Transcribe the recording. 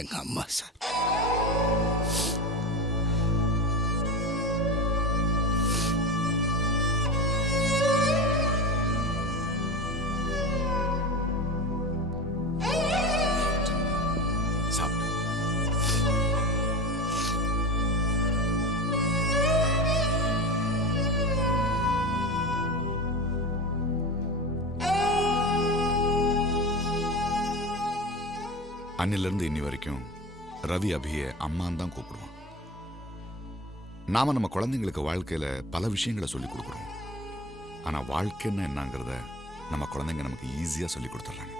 எங்க அம்மா சார். சாப்பிடு. அன்னிலிருந்து இன்னி வரைக்கும் ரவி அபியை அம்மான்னு தான் கூப்பிடுவான். நாம நம்ம குழந்தைங்களுக்கு வாழ்க்கையில பல விஷயங்களை சொல்லி கொடுக்குறோம். ஆனா வாழ்க்கைன்னு என்னங்கிறத நம்ம குழந்தைங்க நமக்கு ஈஸியா சொல்லி கொடுத்துட்றாங்க.